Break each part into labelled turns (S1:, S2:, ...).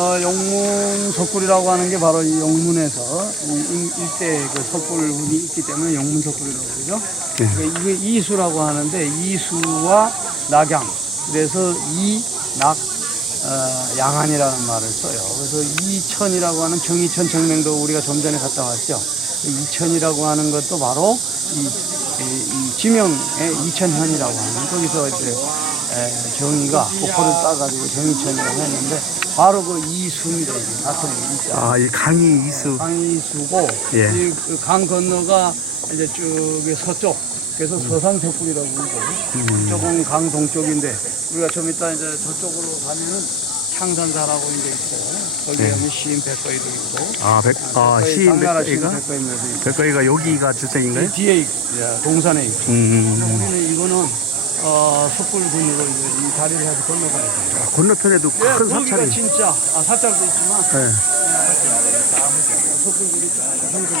S1: 어, 영문 석굴이라고 하는 게 바로 이 영문에서 일- 일대 그 석굴이 있기 때문에 영문 석굴이라고 그러죠.
S2: 네.
S1: 그러니까 이게 이수라고 하는데 이수와 낙양 그래서 이낙 어, 양안이라는 말을 써요. 그래서 이천이라고 하는 정이천 정명도 우리가 좀 전에 갔다 왔죠. 이 이천이라고 하는 것도 바로 이, 이, 이 지명의 이천현이라고 하는 거기서 이제 에, 정의가 포포를 따가지고 정이천이라고 했는데 바로 그 이수입니다. 이자.
S2: 아, 이 강이 이수.
S1: 강이수고
S2: 예.
S1: 이강 건너가 이제 쭉이 서쪽 그래서 서산석굴이라고 그러고 저쪽은 강 동쪽인데 우리가 좀 이따 이제 저쪽으로 가면은 창산사라고 이제 있고 거기
S2: 네.
S1: 가면 시인 백거이도 있고
S2: 아, 백, 아,
S1: 백거이,
S2: 시인
S1: 당나라 시인
S2: 백거이가?
S1: 백거이면서 있고
S2: 백거이가 여기가 주택인가요?
S1: 이 뒤에 있- 예, 동산에 있고
S2: 음,
S1: 우리는 이거는 어, 석굴 건너고 이제 이 다리를 해서 건너가야 돼요.
S2: 아, 건너편에도
S1: 예,
S2: 큰
S1: 거기가
S2: 사찰이.
S1: 진짜 아, 사찰도 있지만
S2: 네.
S1: 석굴굴이 쫙 형성.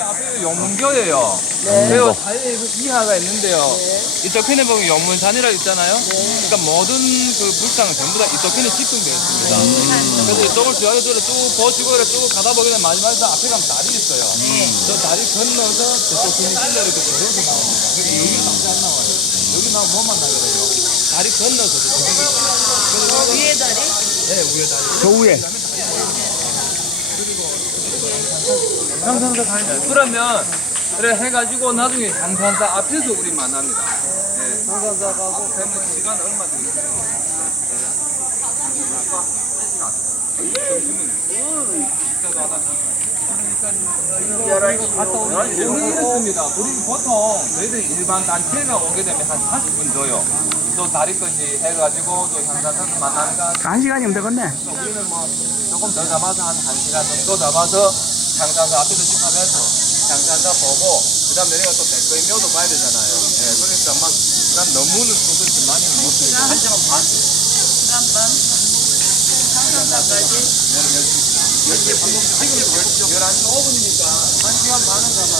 S3: 앞에 영문교예요. 그리고 사이에 이하가 있는데요. 이쪽 편에 보면 영문산이라 있잖아요. 그러니까 모든 그 불상은 전부 다 이쪽 편에 집중되어 있습니다. 그래서 이쪽을 쭉 아래쪽으로 쭉 보시고 이렇게 쭉 가다 보게 되면 마지막에 앞에 가면 다리 있어요. 저 다리 건너서 저쪽 편이 실려 이렇게 들어서 나옵니다. 그래서 여기 남자 안 나와요. 여기 나오면 뭐만 나게 돼요. 다리 건너서 저쪽 편이 위에 다리? 네, 위에 다리.
S2: 저 위에.
S3: 장산사 가는 그러면 그래 해가지고 나중에 장산사 앞에서 우리 만납니다. 네. 장산사 가고 그러면 시간 얼마 되겠어요? 우리 이렇습니다. 우리 보통 저희들 일반 단체가 오게 되면 한 40분 줘요. 또 다리까지 해가지고 또 장산사에서 만나니까
S2: 한 시간이면 되겠네.
S3: 우리는 뭐 조금 더 잡아서 한 1시간 정도 잡아서 장산사 앞에서 집합해서 장산사 보고 그 다음 내려가 또 백거의 묘도 봐야 되잖아요. 예, 그러니까 막 시간 너무는 또 그렇게 많이는 못 쓰고 한 시간 반? 시간 반? 네, 10시. 10시 방금 지금 11시 5분이니까 한 시간 반은 가면